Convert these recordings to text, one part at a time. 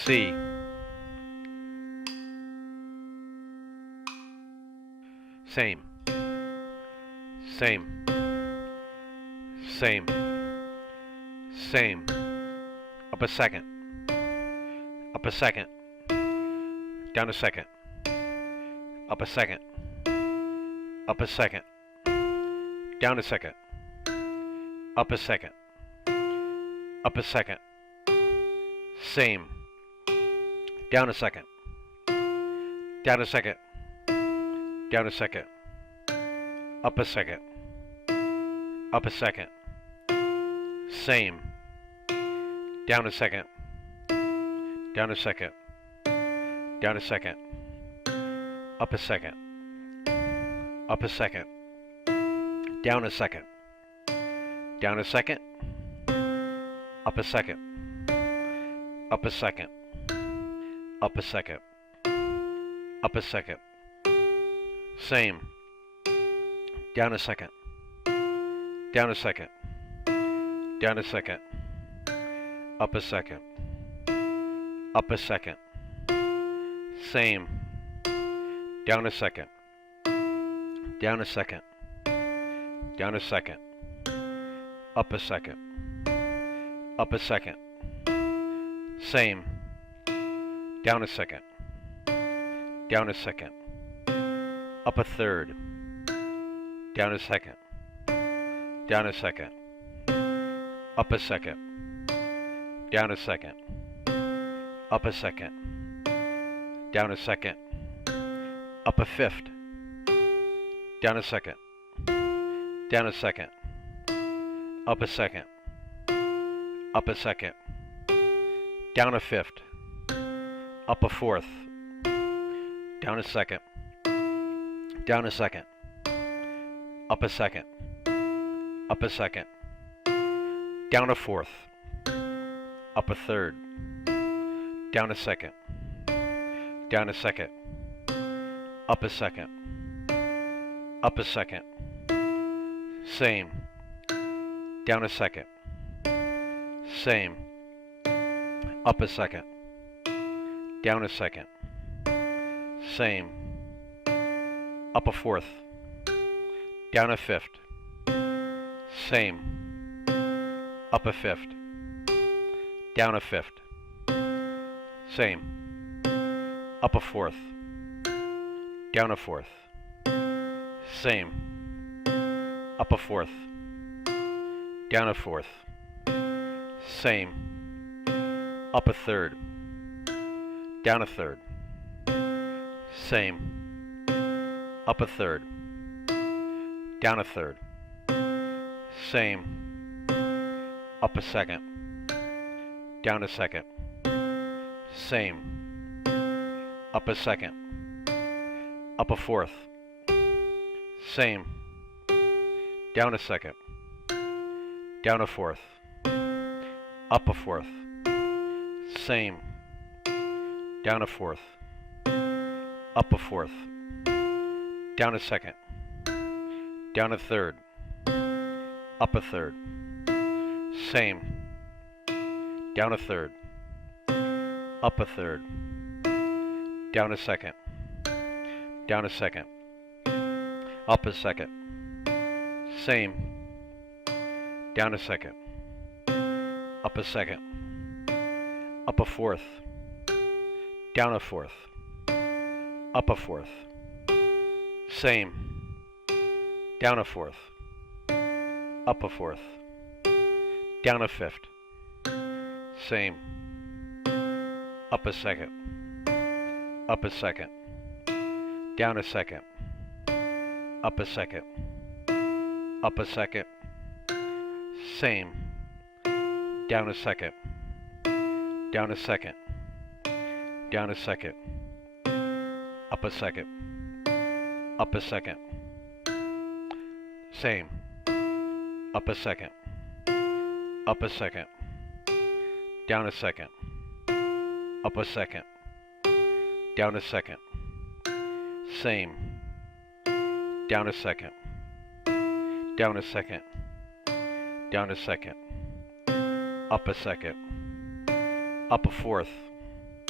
C, same, same, same, same, up a second, up a second, down a second, up a second, up a second, down a second, up a second, up a second, same, down a second, down a second, down a second, up a second, up a second, same, down a second, down a second, down a second, up a second, up a second, down a second, down a second, up a second, up a second, up a second, up a second, same, down a second, down a second, down a second, up a second, up a second, same, down a second, down a second, down a second, up a second, up a second, same, down a second, down a second, up a third, down a second, down a second, up a second, down a second, up a second, down a second, up a fifth, down a second, down a second, up a second, up a second, down a fifth, up a fourth, down a second, down a second, up a second, up a second, down a fourth, up a third, down a second, down a second, up a second, up a second, same, down a second, same, up a second, down a second, same, up a fourth, down a fifth, same, up a fifth, down a fifth, same, up a fourth, down a fourth, same, up a fourth, down a fourth, same, up a third, down a third, same, up a third, down a third, same, up a second, down a second, same, up a second, up a fourth, same, down a second, down a fourth, up a fourth, same, down a fourth, up a fourth, down a second, down a third, up a third, same, down a third, up a third, down a second, down a second, up a second, same, down a second, up a second, up a fourth, down a fourth, up a fourth, same, down a fourth, up a fourth, down a fifth, same, up a second, up a second, down a second, up a second, up a second, same, down a second, down a second, down a second, up a second, up a second, same, up a second, up a second, down a second, up a second, down a second, same, down a second, down a second, down a second, up a second, up a fourth,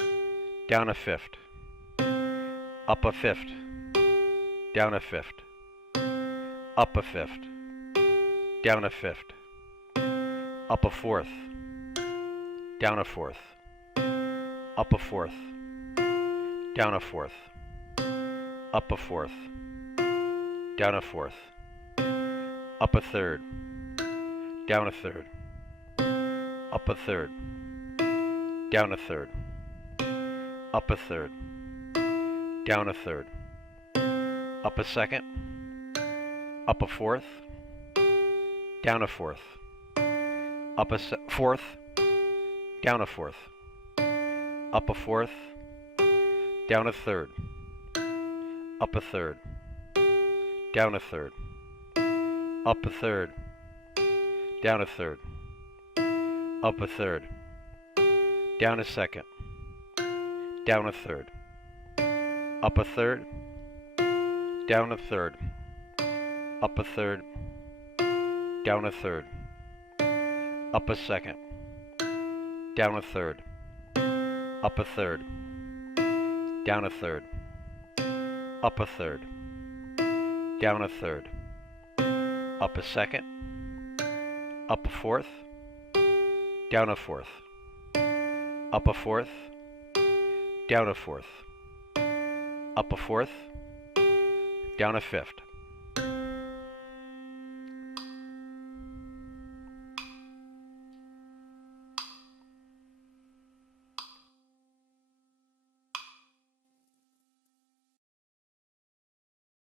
down a fifth, up a fifth, down a fifth, up a fifth, down a fifth, up a fourth, down a fourth, up a fourth, down a fourth, up a fourth, down a fourth, up a third, down a third, up a third, down a third, up a third, down a third, up a second, up a fourth, down a fourth, up a fourth, down a fourth, up a fourth, down a third, up a third, down a third, up a third, down a third, up a third, down a second, down a third, up a third, down a third, up a third, down a third, up a second, down a third, up a third, down a third, up a third, down a third, up a second, up a fourth, down a fourth, up a fourth, down a fourth, up a fourth, down a fifth.